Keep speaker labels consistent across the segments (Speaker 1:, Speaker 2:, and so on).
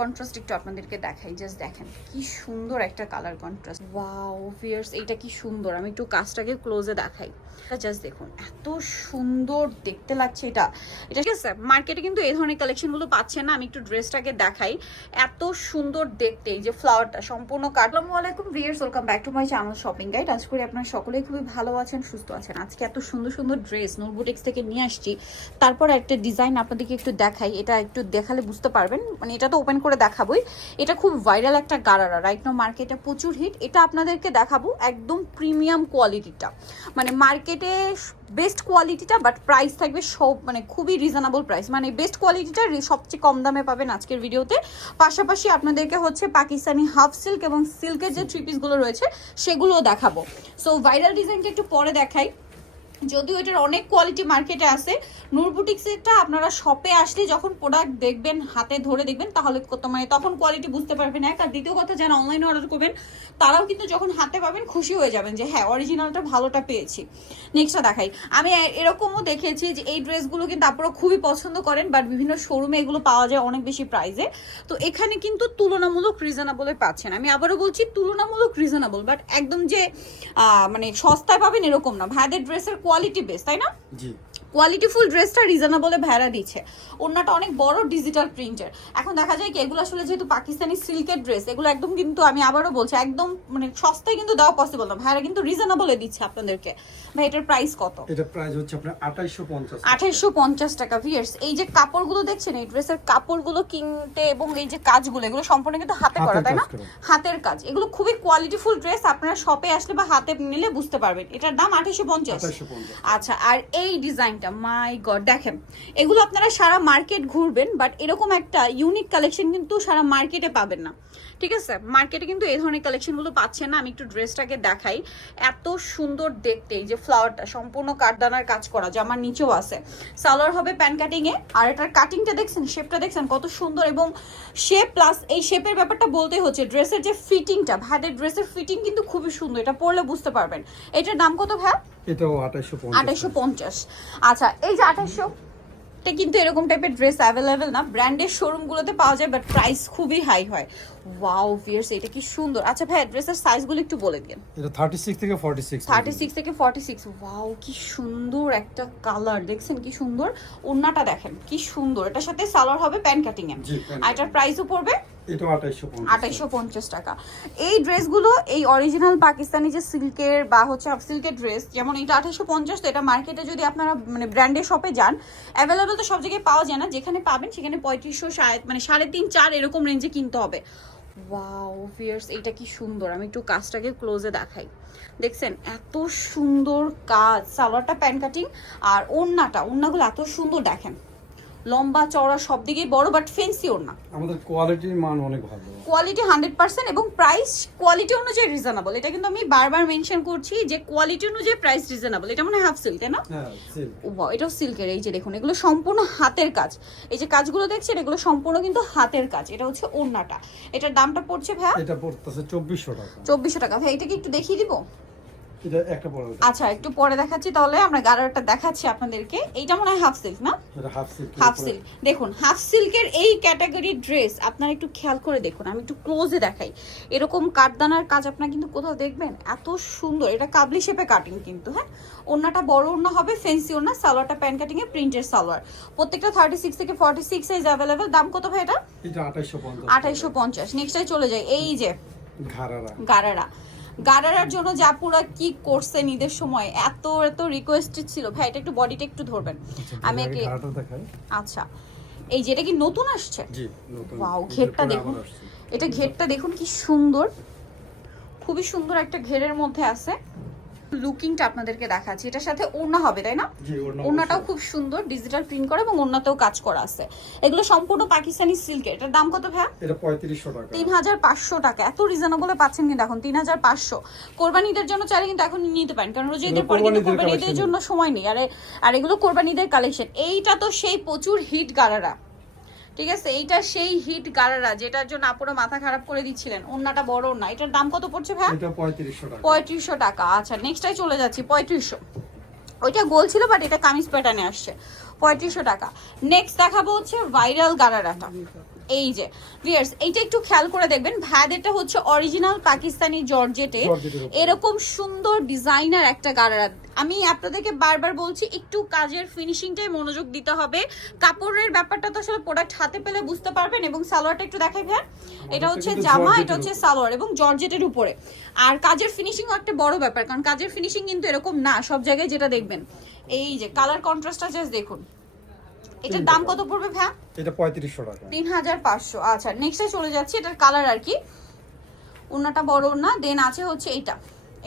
Speaker 1: Contrast একটু আপনাদেরকে দেখাই জাস্ট দেখেন, কি সুন্দর একটা কালার কন্ট্রাস্ট ওয়াও ফিয়ার্স এইটা কি সুন্দর, আমি একটু কাজটাকে ক্লোজে দেখাই। এটা জাস্ট দেখুন, এত সুন্দর দেখতে লাগছে এটা। এটা ঠিক আছে মার্কেটে কিন্তু এই ধরনের কালেকশনগুলো পাচ্ছেন না, আমি একটু ড্রেসটাকে দেখাই। এত সুন্দর দেখতে, এই যে ফ্লাওয়ারটা সম্পূর্ণ কাটলাম আলাইকুম viewers welcome back to my channel shopping guide আজ করি আপনারা সকলেই খুবই ভালো আছেন, সুস্থ আছেন। আজকে এত সুন্দর সুন্দর ড্রেস নোটবুটেক্স থেকে নিয়ে আসছি। তারপর একটা ডিজাইন আপনাদেরকে একটু দেখাই, এটা একটু দেখালে বুঝতে পারবেন। মানে এটা তো ওপেন করে দেখাবোই। এটা খুব ভাইরাল একটা গারারা। রাইট নো মার্কেটে প্রচুর হিট এটা আপনাদেরকে দেখাবো একদম প্রিমিয়াম কোয়ালিটিটা মানে মার্কেটে বেস্ট কোয়ালিটিটা বাট প্রাইস থাকবে সব মানে খুবই রিজনেবল প্রাইস মানে বেস্ট কোয়ালিটিটা সবচেয়ে কম দামে পাবেন আজকের ভিডিওতে পাশাপাশি আপনাদেরকে হচ্ছে পাকিস্তানি হাফ সিল্ক এবং সিল্কের যে থ্রি পিসগুলো রয়েছে, সেগুলোও দেখাবো। সো ভাইরাল ডিজাইনটা একটু পরে দেখাই। যদিও এটার অনেক কোয়ালিটি মার্কেটে আছে। নূর বুটিক্সেরটা আপনারা শপে আসলে যখন প্রোডাক্ট দেখবেন, হাতে ধরে দেখবেন, তাহলে মানে তখন কোয়ালিটি বুঝতে পারবেন। এক আর দ্বিতীয় কথা, যারা অনলাইনে অর্ডার করবেন, তারাও কিন্তু যখন হাতে পাবেন, খুশি হয়ে যাবেন যে হ্যাঁ অরিজিনালটা ভালোটা পেয়েছি। নেক্সটটা দেখাই। আমি এরকমও দেখেছি যে, এই ড্রেসগুলো কিন্তু আপনারা খুবই পছন্দ করেন বাট বিভিন্ন শোরুমে এগুলো পাওয়া যায় অনেক বেশি প্রাইসে তো এখানে কিন্তু তুলনামূলক রিজনেবলে পাচ্ছেন। আমি আবারও বলছি, তুলনামূলক রিজনেবল বাট একদম যে মানে সস্তায় পাবেন এরকম না। ভাইদের ড্রেসের কোয়ালিটি বেস তাই না?
Speaker 2: জি।
Speaker 1: কোয়ালিটিফুল ড্রেসটা রিজনেবলে ভাড়া দিচ্ছে। ওনাটা অনেক বড় ডিজিটাল প্রিন্টের এখন দেখা যায় কি এগুলো আসলে যেহেতু পাকিস্তানি সিল্কের ড্রেস এগুলো একদম কিন্তু আমি আবারও বলছি একদম মানে সস্তায় কিন্তু দেওয়া পসিবল না। ভাইরা কিন্তু রিজনেবলে দিচ্ছে আপনাদেরকে। ভাই এটার প্রাইস কত?
Speaker 2: এটা প্রাইস হচ্ছে আপনার আঠাইশো পঞ্চাশ
Speaker 1: আঠাইশো পঞ্চাশ টাকা ভিয়ার্স এই যে কাপড়গুলো দেখছেন এই ড্রেসের কাপড়গুলো কিনতে এবং এই যে কাজগুলো এগুলো সম্পূর্ণ কিন্তু হাতে করা তাই না? হাতের কাজ। এগুলো খুবই কোয়ালিটিফুল ড্রেস আপনারা শপে আসলে বা হাতে নিলে বুঝতে পারবেন। এটার দাম আঠাইশো পঞ্চাশ।
Speaker 2: আঠাইশো পঞ্চাশ।
Speaker 1: আচ্ছা আর এই ডিজাইনটা মাই গড দেখেন, এগুলো আপনারা সারা মার্কেট ঘুরবেন বাট এরকম একটা ইউনিক কালেকশন কিন্তু সারা মার্কেটে পাবেন না। ঠিক আছে? মার্কেটে কিন্তু এই ধরনের কালেকশনগুলো পাচ্ছেন না। আমি একটু ড্রেসটাকে দেখাই। এত সুন্দর দেখতে যে ফ্লাওয়ারটা সম্পূর্ণ কাঠদানার কাজ করা, জামার নিচেও আছে। সালোয়ার হবে প্যান কাটিং এ আর এটার কাটিংটা দেখছেন শেপটা দেখছেন, কত সুন্দর, এবং শেপ প্লাস এই শেপের ব্যাপারটা বলতে হচ্ছে ড্রেসের যে ফিটিংটা ভাইদের ড্রেসের ফিটিং কিন্তু খুবই সুন্দর, এটা পরলে বুঝতে পারবেন। এটার দাম কত ভাই
Speaker 2: এটাও আঠাইশো পঞ্চাশ।
Speaker 1: আঠাইশো পঞ্চাশ। আচ্ছা এই যে আঠাইশো কিন্তু এরকম টাইপের ড্রেস অ্যাভেলেবেল না। ব্র্যান্ডের শোরুমগুলোতে পাওয়া যায় বাট প্রাইস খুবই হাই হয়। ওয়াও ভিয়ার্স এটা কি সুন্দর। আচ্ছা ভাই ড্রেসের সাইজগুলো একটু বলে দিন।
Speaker 2: এটা থার্টি সিক্স থেকে ফর্টি সিক্স
Speaker 1: থার্টি সিক্স থেকে ফর্টি সিক্স ওয়াও কি সুন্দর একটা কালার দেখছেন কি সুন্দর? ওড়নাটা দেখেন কি সুন্দর। এটার সাথে সালোয়ার হবে প্যান্ট কাটিং এ আর এটার প্রাইসও পড়বে
Speaker 2: আঠাইশো পঞ্চাশ
Speaker 1: টাকা। এই ড্রেসগুলো এই অরিজিনাল পাকিস্তানি যে সিল্কের বা হচ্ছে সিল্কের ড্রেস যেমন এটা আঠাইশো পঞ্চাশ তো এটা মার্কেটে যদি আপনারা মানে ব্র্যান্ডের শপে যান অ্যাভেলেবেল তো সব জায়গায় পাওয়া যায় না। যেখানে পাবেন সেখানে পঁয়ত্রিশশো সাড়ে মানে সাড়ে তিন চার এরকম রেঞ্জে কিনতে হবে। ওয়াও ফিয়ার্স এটা কি সুন্দর? আমি একটু কাজটাকে ক্লোজে দেখাই। দেখছেন, এত সুন্দর কাজ, সালোয়ারটা প্যান কাটিং আর ওড়নাটা, ওড়নাগুলো এত সুন্দর, দেখেন। লম্বা চওড়া সব দিকেই বড় বাট ফেন্সি ওড়না
Speaker 2: আমাদের কোয়ালিটির মান অনেক ভালো।
Speaker 1: কোয়ালিটি হান্ড্রেড পার্সেন্ট এবং প্রাইস কোয়ালিটি অনুযায়ী রিজনেবল এটা কিন্তু আমি বারবার মেনশন করছি যে কোয়ালিটি অনুযায়ী প্রাইস রিজনেবল এটা মনে হয় হাফ সিল্ক তাই না?
Speaker 2: হ্যাঁ
Speaker 1: এটাও সিল্কের এই যে দেখুন এগুলো সম্পূর্ণ হাতের কাজ। এই যে কাজগুলো দেখছেন এগুলো সম্পূর্ণ কিন্তু হাতের কাজ। এটা হচ্ছে ওড়নাটা। এটার দামটা পড়ছে ভাইয়া?
Speaker 2: এটা পড়তেছে চব্বিশশো টাকা।
Speaker 1: চব্বিশশো টাকা। ভাই এটা কি একটু দেখিয়ে দিব?
Speaker 2: এটা একটা পড়া
Speaker 1: আচ্ছা একটু পরে দেখাচ্ছি তাহলে আমরা গারারটা দেখাচ্ছি আপনাদেরকে। এইটা মনে হয় হাফ সিল্ক না?
Speaker 2: হাফ সিল্ক
Speaker 1: হাফ সিল্ক দেখুন হাফ সিল্কের এই ক্যাটাগরির ড্রেস আপনারা একটু খেয়াল করে দেখুন আমি একটু ক্লোজে দেখাই। এরকম কাঠদানার কাজ আপনারা কিন্তু কোথাও দেখবেন? এত সুন্দর এটা কাবলি শেপে কাটিং কিন্তু হ্যাঁ? ওড়নাটা বড় ওড়না হবে ফেন্সি ওড়না সালোয়ারটা প্যান কাটিং এ প্রিন্টের সালোয়ার। প্রত্যেকটা থার্টি সিক্স থেকে ফর্টি সিক্স সাইজ অ্যাভেলেবেল দাম কত ভাই এটা?
Speaker 2: আঠাইশো পঞ্চাশ।
Speaker 1: পঞ্চাশ। চলে যায় এই যে
Speaker 2: ঘাড়ারা।
Speaker 1: গারারা গারারার জন্য জাপুরা কি করছে নিদের সময় এত এত রিকোয়েস্ট ছিল। ভাই এটা একটু বডিটা একটু ধরবেন। আমি
Speaker 2: আগে
Speaker 1: একে আচ্ছা। এই যে এটা কি নতুন আসছে?
Speaker 2: জি নতুন।
Speaker 1: ওয়াও ঘেরটা দেখুন। এটা ঘেরটা দেখুন কি সুন্দর। খুবই সুন্দর একটা ঘেরের মধ্যে আছে। লুকিংটা আপনাদেরকে দেখাচ্ছি। এটার সাথে ওড়না হবে তাই না? ওড়নাটাও খুব সুন্দর ডিজিটাল প্রিন্ট করা এবং ওড়নাতেও কাজ করা আছে। এগুলো সম্পূর্ণ পাকিস্তানি সিল্কের এটার দাম কত
Speaker 2: এটা টাকা।
Speaker 1: তিন হাজার পাঁচশো টাকা। এত রিজনেবলে পাচ্ছেন কিন্তু এখন। তিন হাজার পাঁচশো কোরবানিদের জন্য চাইলে কিন্তু এখন নিতে পারেন। কারণ রোজা ঈদের পর কিন্তু
Speaker 2: কোরবানিদের
Speaker 1: জন্য সময় নেই। আরে আর এগুলো কোরবানিদের কালেকশন এইটা তো সেই প্রচুর হিট গারারা। ঠিক আছে? এইটা সেই হিট গালারা যেটার জন্য আপুরা মাথা খারাপ করে দিচ্ছিলেন। অন্যটা বড় না এটার দাম কত পড়ছে ভাই?
Speaker 2: এটা পঁয়ত্রিশশো টাকা।
Speaker 1: পঁয়ত্রিশশো টাকা। আচ্ছা নেক্সটাই চলে যাচ্ছি। পঁয়ত্রিশশো। ওইটা গোল ছিল বাট এটা কামিজ প্যাটার্নে আসছে। পঁয়ত্রিশশো টাকা। নেক্সট দেখাবো হচ্ছে ভাইরাল গারারাটা। এই যে ভিয়ার্স এইটা একটু খেয়াল করে দেখবেন ভাইদেরটা হচ্ছে অরিজিনাল পাকিস্তানি জর্জেটে। এরকম সুন্দর ডিজাইনার একটা গারারা আমি আপনাদেরকে বারবার বলছি একটু কাজের ফিনিশিংটাই মনোযোগ দিতে হবে। কাপড়ের ব্যাপারটা তো আসলে প্রোডাক্ট হাতে পেলে বুঝতে পারবেন এবং সালোয়ারটা একটু দেখাই ভাই এটা হচ্ছে জামা এটা হচ্ছে সালোয়ার এবং জর্জেটের উপরে। আর কাজের ফিনিশিংও একটা বড় ব্যাপার কারণ কাজের ফিনিশিং কিন্তু এরকম না সব জায়গায় যেটা দেখবেন। এই যে কালার কন্ট্রাস্টটা জাস্ট দেখুন। এটার দাম কত পড়বে ভাই
Speaker 2: এটা পঁয়ত্রিশশো টাকা।
Speaker 1: তিন হাজার পাঁচশো। আচ্ছা নেক্সটে চলে যাচ্ছি এটার কালার আর কি? ওনাটা বড় না দেন আছে হচ্ছে এইটা।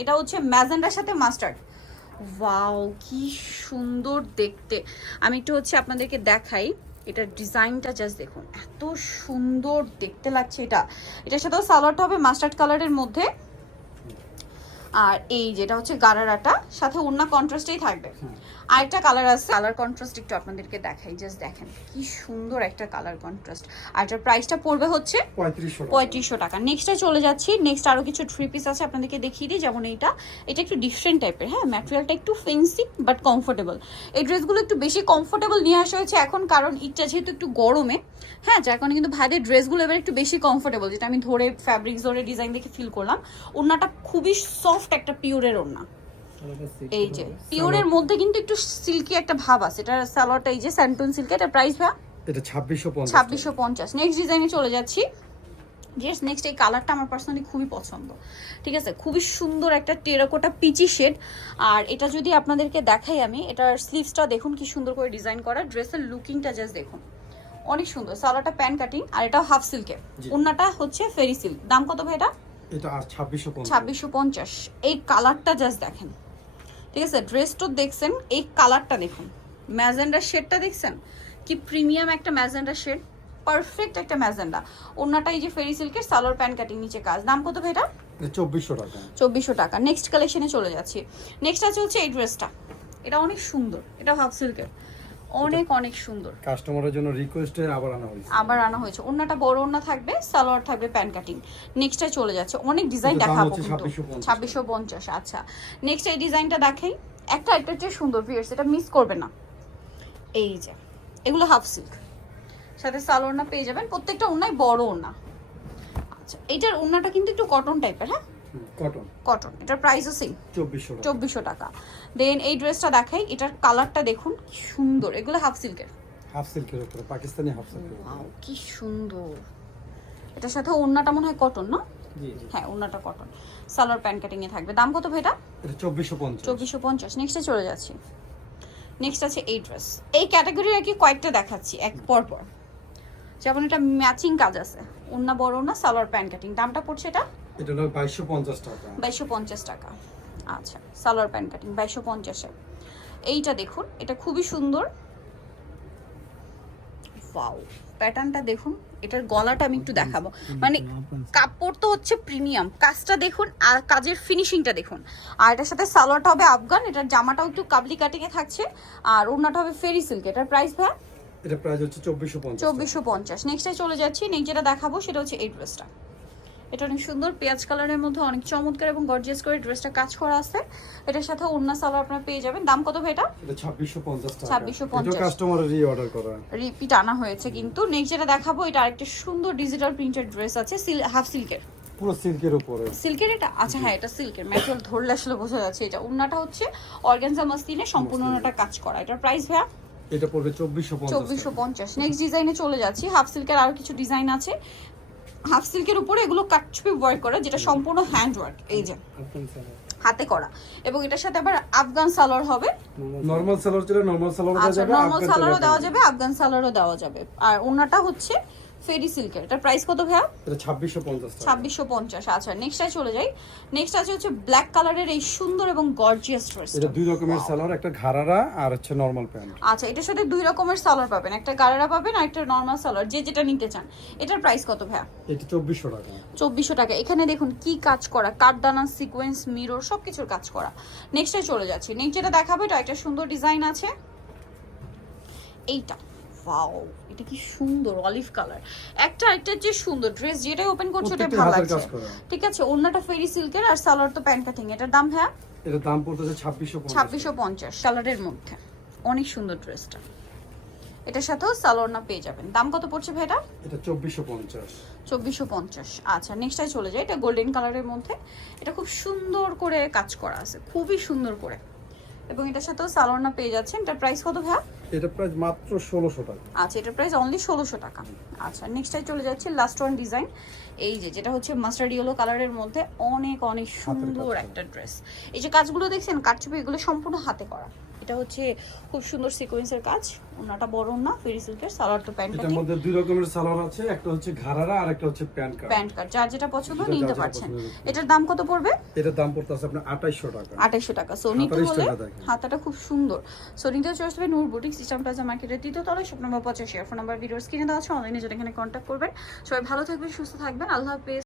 Speaker 1: এটা হচ্ছে ম্যাজেন্ডার সাথে মাস্টার্ড। ওয়াও কি সুন্দর দেখতে। আমি একটু হচ্ছে আপনাদেরকে দেখাই এটার ডিজাইনটা জাস্ট দেখুন। এত সুন্দর দেখতে লাগছে এটা। এটার সাথেও সালোয়ারটা হবে মাস্টার্ড কালারের মধ্যে। আর এই যেটা হচ্ছে গারারাটা সাথে অন্য কন্ট্রাস্টেই থাকবে। আরেকটা কালার আছে কালার কন্ট্রাস্ট একটু আপনাদেরকে দেখাই জাস্ট দেখেন কি সুন্দর একটা কালার কন্ট্রাস্ট আর এটার প্রাইসটা পড়বে হচ্ছে
Speaker 2: পঁয়ত্রিশশো টাকা।
Speaker 1: পঁয়ত্রিশশো টাকা। নেক্সটে চলে যাচ্ছি নেক্সট আরও কিছু থ্রি পিস আছে আপনাদেরকে দেখিয়ে দিই যেমন এইটা। এটা একটু ডিফারেন্ট টাইপের হ্যাঁ ম্যাটেরিয়ালটা একটু ফেন্সি বাট কমফোর্টেবল এই ড্রেসগুলো একটু বেশি কমফোর্টেবল নিয়ে আসা হয়েছে এখন কারণ ইটটা যেহেতু একটু গরমে হ্যাঁ যার কারণে কিন্তু ভাইদের ড্রেসগুলো এবার একটু বেশি কমফোর্টেবল যেটা আমি ধরে ফ্যাব্রিক ধরে ডিজাইন দেখে ফিল করলাম। ওড়নাটা খুবই সফট একটা পিওরের ওড়না। এই যে পিওরের মধ্যে কিন্তু একটু সিল্কি একটা ভাব আছে। এটা সালোয়ারটা এই যে স্যান্টন সিল্ক এটা প্রাইস ভাই
Speaker 2: এটা ছাব্বিশশো পঞ্চাশ।
Speaker 1: ছাব্বিশশো পঞ্চাশ। নেক্সট ডিজাইনে চলে যাচ্ছি। জাস্ট নেক্সট এই কালারটা আমার পার্সোনালি খুবই পছন্দ। ঠিক আছে? খুবই সুন্দর একটা টেরাকোটা পিচি শেড আর এটা যদি আপনাদেরকে দেখাই আমি এটার স্লিভসটা দেখুন কি সুন্দর করে ডিজাইন করা। ড্রেসের লুকিংটা জাস্ট দেখুন। অনেক সুন্দর। সালোয়ারটা প্যান কাটিং আর এটা হাফ সিল্কের
Speaker 2: জি।
Speaker 1: ওন্নাটা হচ্ছে ফেরি সিল্ক। দাম কত ভাই এটা?
Speaker 2: এটা আর ছাব্বিশশো পঞ্চাশ।
Speaker 1: ছাব্বিশশো পঞ্চাশ। এই কালারটা জাস্ট দেখেন। ঠিক আছে ড্রেসটা দেখছেন এই কালারটা দেখুন। ম্যাজেন্ডার শেডটা দেখছেন? কি প্রিমিয়াম একটা ম্যাজেন্ডার শেড। পারফেক্ট একটা ম্যাজেন্ডা। ওনাটা এই যে ফেরি সিল্কের সালোয়ার প্যান্ট কাটিং নিচে কাজ। দাম কত ভাই এটা?
Speaker 2: এটা চব্বিশশো টাকা।
Speaker 1: চব্বিশশো টাকা। নেক্সট কালেকশনে চলে যাচ্ছি। নেক্সট আছে হচ্ছে এই ড্রেসটা এটা অনেক সুন্দর। এটা হাফ সিল্কের। অনেক অনেক সুন্দর।
Speaker 2: কাস্টমারের জন্য রিকোয়েস্টে আবার আনা হয়েছে।
Speaker 1: আবার আনা হয়েছে। ওন্নাটা বড় ওন্না থাকবে সালোয়ার থাকবে প্যান্ট কাটিং। নেক্সটে চলে যাচ্ছে। অনেক ডিজাইন দেখাবো কিন্তু।
Speaker 2: 2650
Speaker 1: ছাব্বিশশো পঞ্চাশ আচ্ছা। নেক্সট এই ডিজাইনটা দেখাই একটা একটা চেয়ে সুন্দর ভিয়ার্স এটা মিস করবে না। এই যে এগুলো হাফ সিল্ক সাথে সালোয়ার না পেয়ে যাবেন প্রত্যেকটা ওন্নাই বড় ওন্না আচ্ছা এইটার ওন্নাটা কিন্তু একটু কটন টাইপের হ্যাঁ?
Speaker 2: কটন
Speaker 1: কটন এটার প্রাইসও সেম
Speaker 2: চব্বিশশো টাকা।
Speaker 1: দেন এই ড্রেসটা দেখাই এটার কালারটা দেখুন কি সুন্দর। এগুলো হাফ সিল্কের
Speaker 2: হাফ সিল্কের উপরে পাকিস্তানি হাফ সিল্কের
Speaker 1: কি সুন্দর। এটার সাথে ওড়নাটা মনে হয় কটন না? হ্যাঁ ওড়নাটা কটন সালোয়ার প্যান্ট কাটিং এ থাকবে। দাম কত ভাই এটা
Speaker 2: এটা চব্বিশশো পঞ্চাশ।
Speaker 1: চব্বিশশো পঞ্চাশ। নেক্সটে চলে যাচ্ছি। নেক্সট আছে এই ড্রেস এই ক্যাটাগরির আর কি কয়েকটা দেখাচ্ছি এক পর পর। যেমন এটা ম্যাচিং কাজ আছে। ওড়না বড় না সালোয়ার প্যান্ট কাটিং দামটা পড়ছে এটা?
Speaker 2: এটা হলো বাইশশো পঞ্চাশ টাকা।
Speaker 1: বাইশশো পঞ্চাশ টাকা। আচ্ছা সালোয়ার প্যান্ট কাটিং বাইশশো পঞ্চাশে। এইটা দেখুন এটা খুবই সুন্দর। ওয়াও প্যাটার্নটা দেখুন এটার গলাটা আমি একটু দেখাবো। মানে কাপড় তো হচ্ছে প্রিমিয়াম কাজটা দেখুন আর কাজের ফিনিশিংটা দেখুন। আর এটার সাথে সালোয়ারটা হবে আফগান এটার জামাটাও একটু কাবলি কাটিংয়ে থাকছে। আর ওড়নাটা হবে ফেরি সিল্ক এটার প্রাইস ভাই
Speaker 2: এটা প্রাইস হচ্ছে চব্বিশশো পঞ্চাশ
Speaker 1: চব্বিশশো পঞ্চাশ। নেক্সটে চলে যাচ্ছি নেক্সট যেটা দেখাবো সেটা হচ্ছে এই ড্রেসটা এটা অনেক সুন্দর পেঁয়াজ কালারের মধ্যে অনেক চমৎকার এবং গর্জিয়াস করে ড্রেসটা কাজ করা আছে। এটার সাথে অন্য সালোয়ার আপনারা পেয়ে যাবেন। দাম কত ভাই এটা?
Speaker 2: এটা ছাব্বিশশো পঞ্চাশ টাকা।
Speaker 1: 2650
Speaker 2: এটা কাস্টমারেরই অর্ডার করা।
Speaker 1: রিপিট আনা হয়েছে কিন্তু। নেক্সট যেটা দেখাবো এটা আরেকটা সুন্দর ডিজিটাল প্রিন্টেড ড্রেস আছে হাফ সিল্কের
Speaker 2: পুরো সিল্কের উপরে।
Speaker 1: সিল্কের এটা? আচ্ছা হ্যাঁ এটা সিল্কের ম্যাটেরিয়াল ধরলে আসলে বোঝা যাচ্ছে। এটা ওন্নাটা হচ্ছে অর্গানজা মাসলিনে সম্পূর্ণ ওনাটা কাজ করা। এটার প্রাইস ভাইয়া?
Speaker 2: এটা পড়বে চব্বিশশো পঞ্চাশ
Speaker 1: চব্বিশশো পঞ্চাশ। নেক্সট ডিজাইনে চলে যাচ্ছি। হাফ সিল্কের আরও কিছু ডিজাইন আছে। হাফ সিল্কের উপরে এগুলো কাটছুপি ওয়ার্ক করা যেটা সম্পূর্ণ হ্যান্ড ওয়ার্ক এই যে। হাতে করা। এবং এটার সাথে আবার আফগান সালোয়ার হবে।
Speaker 2: নরমাল সালোয়ার। যেটা নরমাল সালোয়ার দেওয়া
Speaker 1: আচ্ছা
Speaker 2: যাবে
Speaker 1: নর্মাল
Speaker 2: আফগান
Speaker 1: সালোয়ারও
Speaker 2: সালোয়ার
Speaker 1: দেওয়া যাবে আফগান সালোয়ারও দেওয়া যাবে। আর ওনাটা হচ্ছে ফেরি সিল্কের। এটার প্রাইস কত ভাইয়া?
Speaker 2: এটা ছাব্বিশশো পঞ্চাশ টাকা।
Speaker 1: ছাব্বিশশো পঞ্চাশ। আচ্ছা নেক্সটে চলে যাই। নেক্সট আছে হচ্ছে ব্ল্যাক কালারের এই সুন্দর এবং গর্জিয়াস ড্রেস
Speaker 2: এটা দুই রকমের সালোয়ার একটা ঘাড়ারা আর হচ্ছে নর্মাল প্যান্ট
Speaker 1: আচ্ছা এটার সাথে দুই রকমের সালোয়ার পাবেন। একটা গারারা পাবেন আর একটা নর্মাল সালোয়ার যে যেটা নিতে চান। এটার প্রাইস কত ভাইয়া?
Speaker 2: এটা চব্বিশশো টাকা।
Speaker 1: চব্বিশশো টাকা। এখানে দেখুন কি কাজ করা। কাঠদানা সিকোয়েন্স মিরর সব কিছুর কাজ করা। নেক্সটে চলে যাচ্ছি। নেক্সট যেটা দেখাবো এটা একটা সুন্দর ডিজাইন আছে। এইটা। ওয়াও এটা কি সুন্দর অলিভ কালার একটা একটা যে সুন্দর ড্রেস যেটাই ওপেন করছ ওটা ভালো লাগছে। ঠিক আছে অন্যটা ফেরি সিল্কের আর সালোয়ার তো প্যান্ট কাটিং এটার দাম হ্যাঁ?
Speaker 2: এটার দাম পড়তেছে ছাব্বিশশো পঞ্চাশ।
Speaker 1: ছাব্বিশশো পঞ্চাশ কালারের মধ্যে। অনেক সুন্দর ড্রেসটা এটার সাথেও সালোয়ারনা পেয়ে যাবেন। দাম কত পড়ছে ভাই এটা?
Speaker 2: এটা চব্বিশশো পঞ্চাশ।
Speaker 1: চব্বিশশো পঞ্চাশ। আচ্ছা নেক্সটটাই চলে যায় এটা গোল্ডেন কালারের মধ্যে। এটা খুব সুন্দর করে কাজ করা আছে। খুবই সুন্দর করে। এবং এটার সাথেও সালোয়ারনা পেয়ে যাচ্ছেন। এটার প্রাইস কত ভাইয়া?
Speaker 2: এটা প্রাইস মাত্র 1600 টাকা।
Speaker 1: আচ্ছা এটা প্রাইস অনলি ষোলোশো টাকা। আচ্ছা নেক্সটটাই চলে যাচ্ছে লাস্ট ওয়ান ডিজাইন এই যে যেটা হচ্ছে মাস্টার্ড ইয়েলো কালারের মধ্যে অনেক অনেক সুন্দর একটা ড্রেস এই যে কাজগুলো দেখছেন কাটছবি এগুলো সম্পূর্ণ হাতে করা। এটা হচ্ছে খুব সুন্দর সিকোয়েন্সের কাজ। ওনাটা বড় না ফেরি সিল্কের সালোয়ার তো প্যান্ট
Speaker 2: এটার মধ্যে দুই রকমের সালোয়ার আছে একটা হচ্ছে ঘাড়ারা আর একটা হচ্ছে প্যান্ট কাট
Speaker 1: প্যান্ট কাট যার যেটা পছন্দ নিতে পারছেন। এটার দাম কত পড়বে?
Speaker 2: এটার দাম পড়তেছে আপনার আঠাইশশো টাকা।
Speaker 1: আঠাইশো টাকা। সো নিতে হলে হাতাটা খুব সুন্দর। সো নিতে চলে আসবে নূর বুটিক সিস্টেম প্লাজা মার্কেটের তৃতীয় তলায় শপ নম্বর পঁচাশি। আর ফোন নাম্বার ভিডিওস কিনে দেওয়া আছে অনলাইনে যেটা এখানে কন্ট্যাক্ট করবেন। সবাই ভালো থাকবেন সুস্থ থাকবেন। আল্লাহ হাফেজ।